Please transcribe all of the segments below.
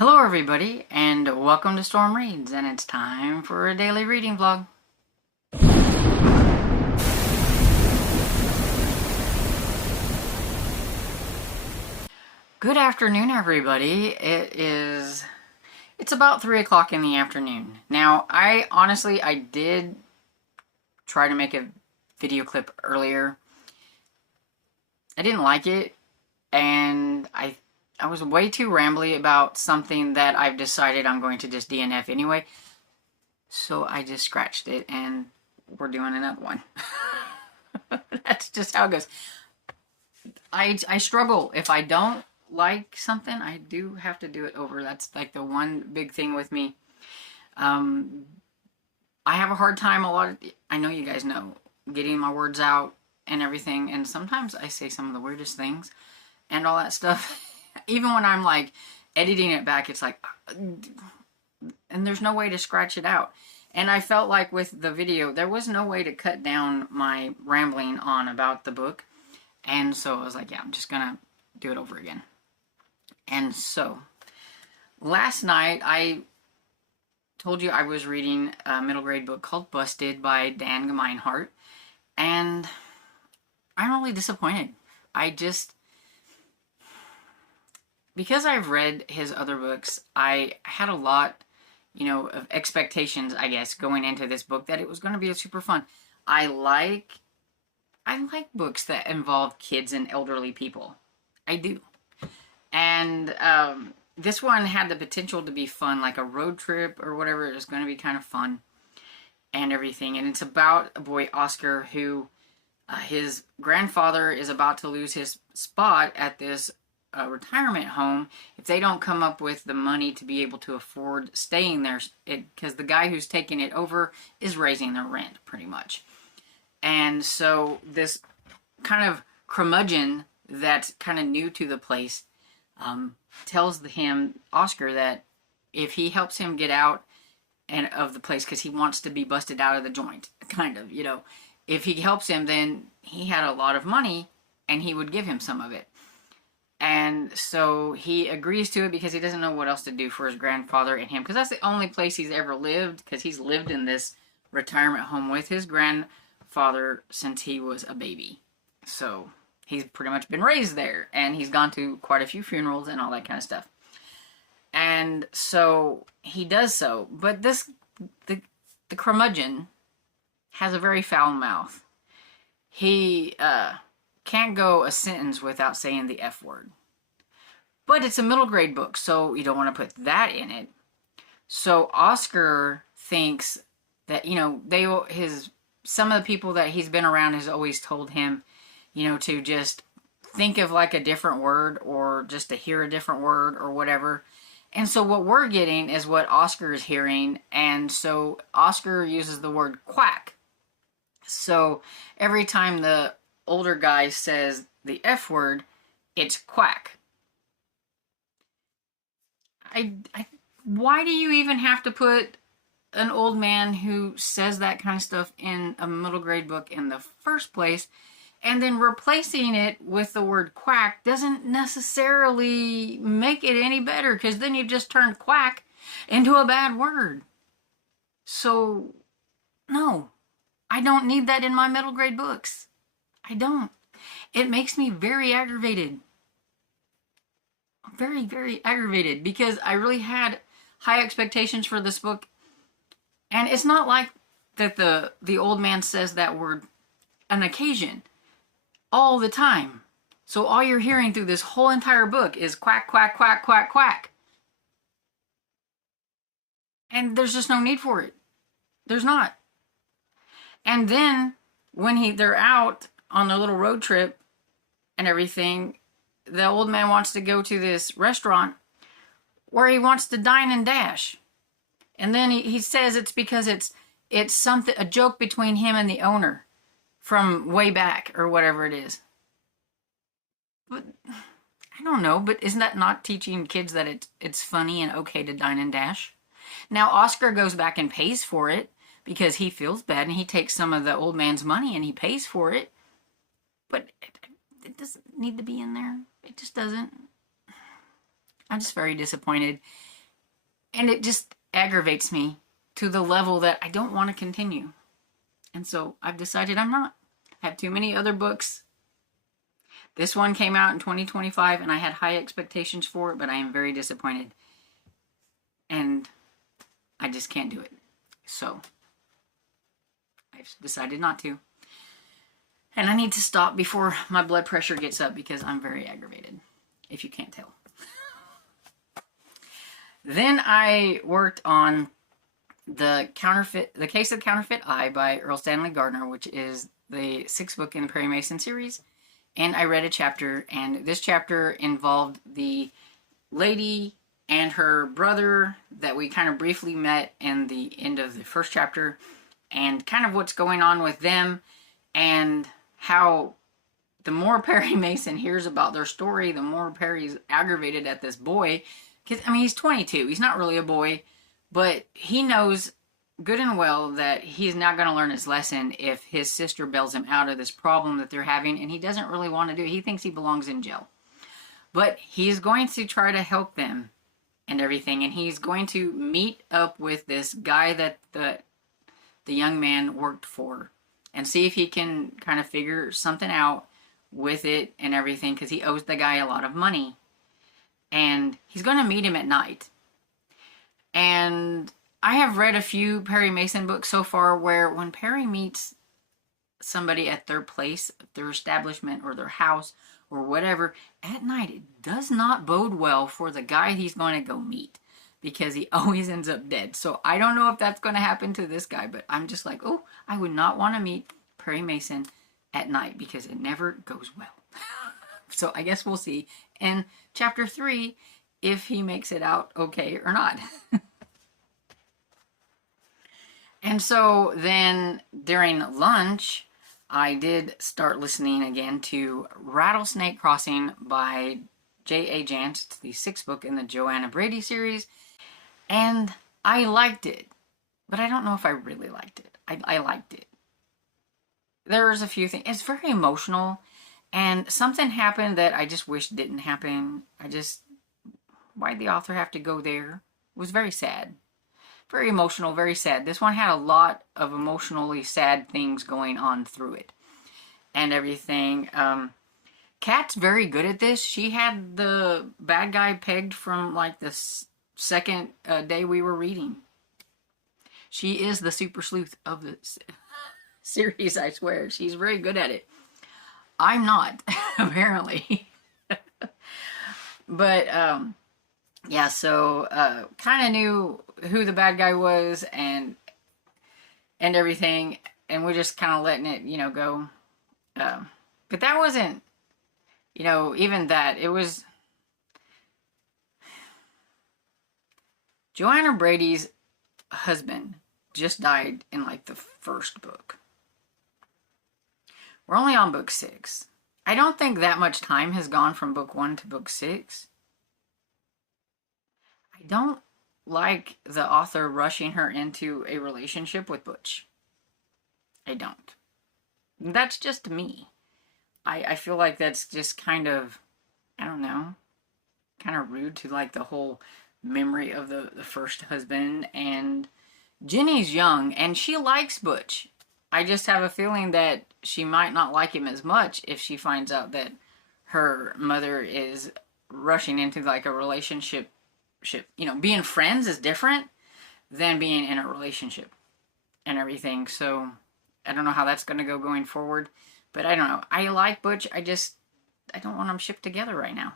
Hello everybody, and welcome to Storm Reads, and it's time for a daily reading vlog. Good afternoon everybody. It's about 3 o'clock in the afternoon. Now, I did try to make a video clip earlier. I didn't like it, and I was way too rambly about something that I've decided I'm going to just DNF anyway. So I just scratched it and we're doing another one. That's just how it goes. I struggle. If I don't like something, I do have to do it over. That's like the one big thing with me. I have a hard time I know you guys know, getting my words out and everything. And sometimes I say some of the weirdest things and all that stuff. Even when I'm like editing it back, it's like, and there's no way to scratch it out. And I felt like with the video, there was no way to cut down my rambling on about the book. And so I was like, yeah, I'm just gonna do it over again. And so last night I told you I was reading a middle grade book called Busted by Dan Gemeinhart, and I'm really disappointed. Because I've read his other books, I had a lot, of expectations, I guess, going into this book, that it was going to be super fun. I like books that involve kids and elderly people. I do. And this one had the potential to be fun, like a road trip or whatever. It was going to be kind of fun and everything. And it's about a boy, Oscar, who his grandfather is about to lose his spot at this retirement home if they don't come up with the money to be able to afford staying there, because the guy who's taking it over is raising their rent pretty much. And so this kind of curmudgeon that's kind of new to the place tells Oscar, that if he helps him get out of the place, because he wants to be busted out of the joint, kind of, if he helps him, then he had a lot of money and he would give him some of it. And so he agrees to it because he doesn't know what else to do for his grandfather and him, because that's the only place he's ever lived, because he's lived in this retirement home with his grandfather since he was a baby. So he's pretty much been raised there, and he's gone to quite a few funerals and all that kind of stuff. And so he does so, but the curmudgeon has a very foul mouth. He can't go a sentence without saying the F word. But it's a middle grade book, so you don't want to put that in it. So Oscar thinks that, some of the people that he's been around has always told him, to just think of like a different word, or just to hear a different word or whatever. And so what we're getting is what Oscar is hearing. And so Oscar uses the word quack. So every time the older guy says the F word, it's quack. Why do you even have to put an old man who says that kind of stuff in a middle grade book in the first place? And then replacing it with the word quack doesn't necessarily make it any better, because then you've just turned quack into a bad word. So, no, I don't need that in my middle grade books. I don't. It makes me very aggravated. Very, very aggravated, because I really had high expectations for this book. And it's not like that the old man says that word on occasion all the time. So all you're hearing through this whole entire book is quack, quack, quack, quack, quack. And there's just no need for it. There's not. And then when they're out on their little road trip and everything, the old man wants to go to this restaurant where he wants to dine and dash. And then he says it's because it's something, a joke between him and the owner from way back, or whatever it is. But I don't know, but isn't that not teaching kids that it's funny and okay to dine and dash? Now Oscar goes back and pays for it because he feels bad, and he takes some of the old man's money and he pays for it. But it doesn't need to be in there. It just doesn't. I'm just very disappointed. And it just aggravates me to the level that I don't want to continue. And so I've decided I'm not. I have too many other books. This one came out in 2025 and I had high expectations for it, but I am very disappointed. And I just can't do it. So I've decided not to. And I need to stop before my blood pressure gets up because I'm very aggravated, if you can't tell. Then I worked on the Case of the Counterfeit Eye by Earl Stanley Gardner, which is the 6th book in the Perry Mason series. And I read a chapter, and this chapter involved the lady and her brother that we kind of briefly met in the end of the first chapter, and kind of what's going on with them, and how the more Perry Mason hears about their story, the more Perry's aggravated at this boy. Because, I mean, he's 22. He's not really a boy, but he knows good and well that he's not going to learn his lesson if his sister bails him out of this problem that they're having, and he doesn't really want to do it. He thinks he belongs in jail. But he's going to try to help them and everything, and he's going to meet up with this guy that the young man worked for and see if he can kind of figure something out with it and everything, because he owes the guy a lot of money. And he's going to meet him at night. And I have read a few Perry Mason books so far where when Perry meets somebody at their place, their establishment, or their house, or whatever, at night, it does not bode well for the guy he's going to go meet, because he always ends up dead. So I don't know if that's going to happen to this guy, but I'm just like, oh, I would not want to meet Perry Mason at night because it never goes well. So I guess we'll see in chapter 3 if he makes it out okay or not. And so then during lunch, I did start listening again to Rattlesnake Crossing by J.A. Jance. It's the 6th book in the Joanna Brady series. And I liked it, but I don't know if I really liked it. I liked it. There's a few things. It's very emotional, and something happened that I just wish didn't happen. Why'd the author have to go there? It was very sad. Very emotional, very sad. This one had a lot of emotionally sad things going on through it and everything. Kat's very good at this. She had the bad guy pegged from like the second day we were reading. She is the super sleuth of the series, I swear. She's very good at it. I'm not, apparently. But, yeah, so kind of knew who the bad guy was and everything, and we're just kind of letting it, go. But that wasn't, even that. It was Joanna Brady's husband just died in like the first book. We're only on book 6. I don't think that much time has gone from book 1 to book 6. I don't like the author rushing her into a relationship with Butch. I don't. That's just me. I feel like that's just kind of, I don't know, kind of rude to like the whole memory of the first husband. And Jenny's young and she likes Butch. I just have a feeling that she might not like him as much if she finds out that her mother is rushing into like a relationship. Being friends is different than being in a relationship and everything. So I don't know how that's going to go going forward, but I don't know. I like Butch. I don't want them shipped together right now.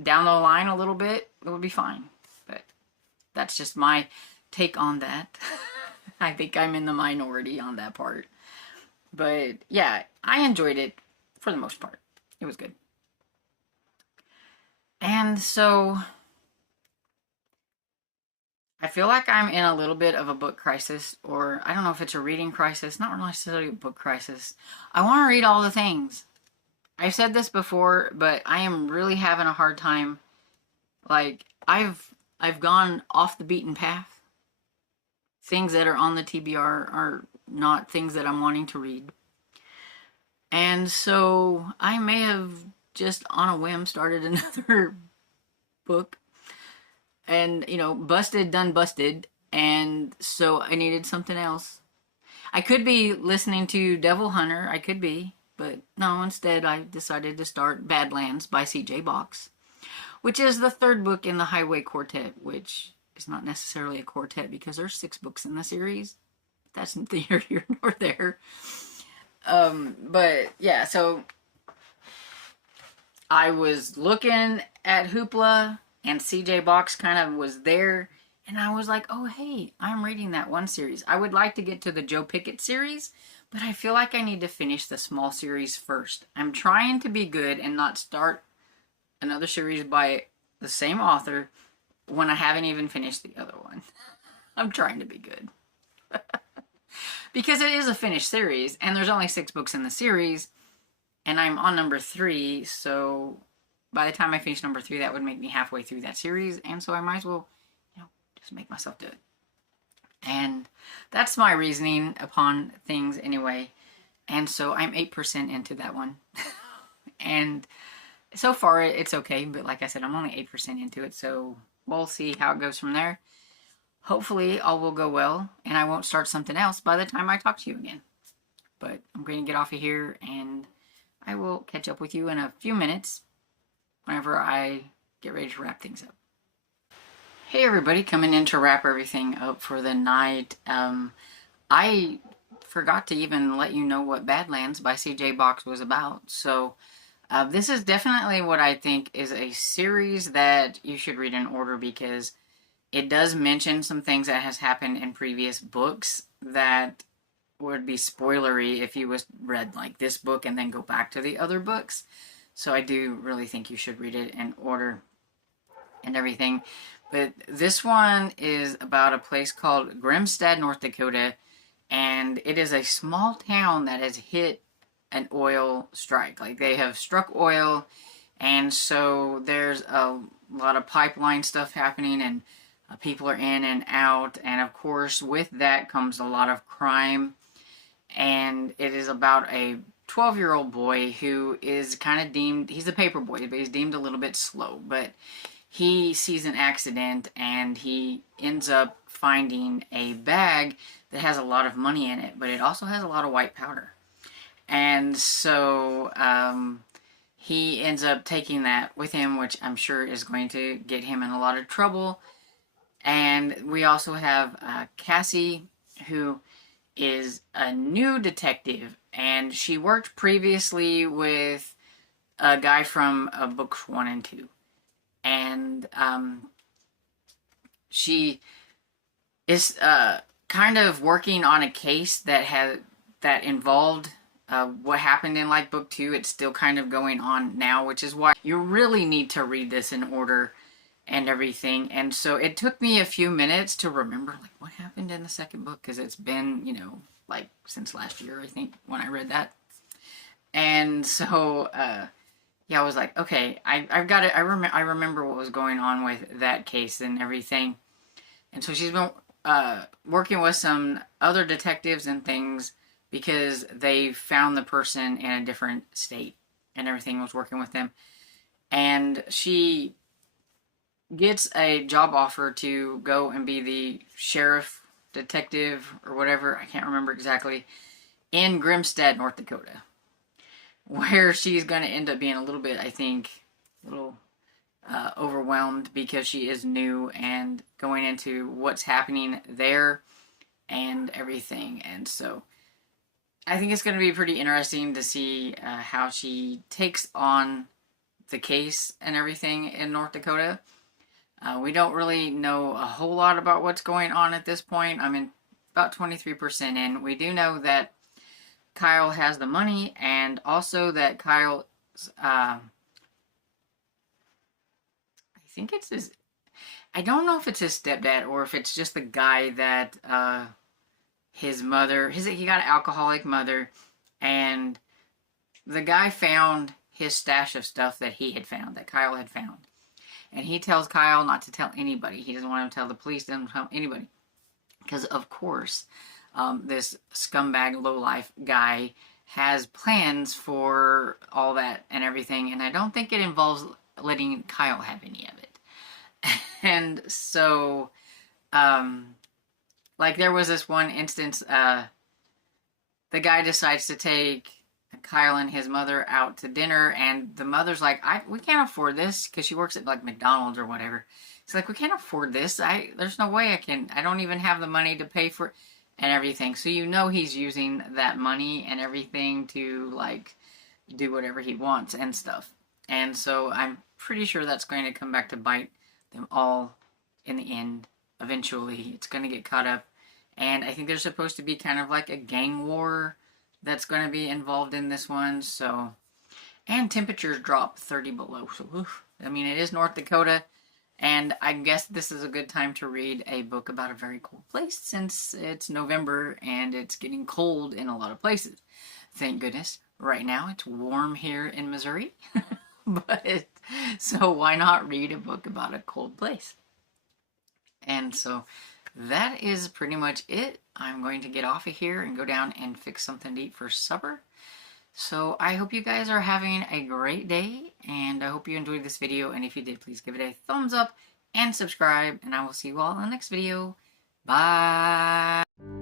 Down the line a little bit, it would be fine. But that's just my take on that. I think I'm in the minority on that part. But yeah, I enjoyed it for the most part. It was good. And so I feel like I'm in a little bit of a book crisis, or I don't know if it's a reading crisis, not necessarily a book crisis. I want to read all the things. I've said this before, but I am really having a hard time. Like, I've gone off the beaten path. Things that are on the TBR are not things that I'm wanting to read. And so I may have just on a whim started another book. And, busted, done busted. And so I needed something else. I could be listening to Devil Hunter. I could be. But no, instead I decided to start Badlands by C.J. Box, which is the third book in the Highway Quartet, which is not necessarily a quartet because there's 6 books in the series. That's neither here nor there. But yeah, so I was looking at Hoopla and CJ Box kind of was there, and I was like, oh hey, I'm reading that one series. I would like to get to the Joe Pickett series, but I feel like I need to finish the small series first. I'm trying to be good and not start another series by the same author when I haven't even finished the other one. I'm trying to be good. Because it is a finished series, and there's only 6 books in the series, and I'm on number 3, so by the time I finish number 3, that would make me halfway through that series, and so I might as well, just make myself do it. And that's my reasoning upon things anyway, and so I'm 8% into that one. And so far, it's okay, but like I said, I'm only 8% into it, so we'll see how it goes from there. Hopefully, all will go well, and I won't start something else by the time I talk to you again. But I'm going to get off of here, and I will catch up with you in a few minutes whenever I get ready to wrap things up. Hey everybody, coming in to wrap everything up for the night. I forgot to even let you know what Badlands by CJ Box was about, so this is definitely what I think is a series that you should read in order, because it does mention some things that has happened in previous books that would be spoilery if you read like this book and then go back to the other books. So I do really think you should read it in order and everything. But this one is about a place called Grimstad, North Dakota, and it is a small town that has hit an oil strike. Like, they have struck oil, and so there's a lot of pipeline stuff happening, and people are in and out, and of course with that comes a lot of crime. And it is about a 12-year-old boy who is kind of deemed, he's a paper boy, but he's deemed a little bit slow, but he sees an accident and he ends up finding a bag that has a lot of money in it, but it also has a lot of white powder. And so he ends up taking that with him, which I'm sure is going to get him in a lot of trouble. And we also have Cassie, who is a new detective, and she worked previously with a guy from books 1 and 2. And she is kind of working on a case that involved what happened in like book 2. It's still kind of going on now, which is why you really need to read this in order and everything. And so it took me a few minutes to remember like what happened in the second book, because it's been, like since last year, I think, when I read that. And so yeah, I was like, okay, I've got it. I remember what was going on with that case and everything. And so she's been working with some other detectives and things, because they found the person in a different state and everything, was working with them. And she gets a job offer to go and be the sheriff detective or whatever, I can't remember exactly, in Grimstad, North Dakota, where she's going to end up being a little bit, I think, overwhelmed, because she is new and going into what's happening there and everything. And so I think it's going to be pretty interesting to see how she takes on the case and everything in North Dakota. We don't really know a whole lot about what's going on at this point. I'm in about 23% in. We do know that Kyle has the money, and also that Kyle, I think it's his, I don't know if it's his stepdad or if it's just the guy that his mother, he got an alcoholic mother, and the guy found his stash of stuff that he had found, that Kyle had found. And he tells Kyle not to tell anybody. He doesn't want him to tell the police, doesn't tell anybody. Because, of course, this scumbag lowlife guy has plans for all that and everything. And I don't think it involves letting Kyle have any of it. And so, like there was this one instance, the guy decides to take Kyle and his mother out to dinner, and the mother's like, we can't afford this, because she works at like McDonald's or whatever. It's like, we can't afford this. There's no way I don't even have the money to pay for it and everything. So you know he's using that money and everything to like do whatever he wants and stuff. And so I'm pretty sure that's going to come back to bite them all in the end. Eventually, it's going to get caught up. And I think there's supposed to be kind of like a gang war that's going to be involved in this one. So, and temperatures drop 30 below. So, oof. I mean, it is North Dakota. And I guess this is a good time to read a book about a very cold place, since it's November and it's getting cold in a lot of places. Thank goodness. Right now it's warm here in Missouri. But so why not read a book about a cold place? And so that is pretty much it. I'm going to get off of here and go down and fix something to eat for supper. So I hope you guys are having a great day, and I hope you enjoyed this video. And if you did, please give it a thumbs up and subscribe, and I will see you all in the next video. Bye!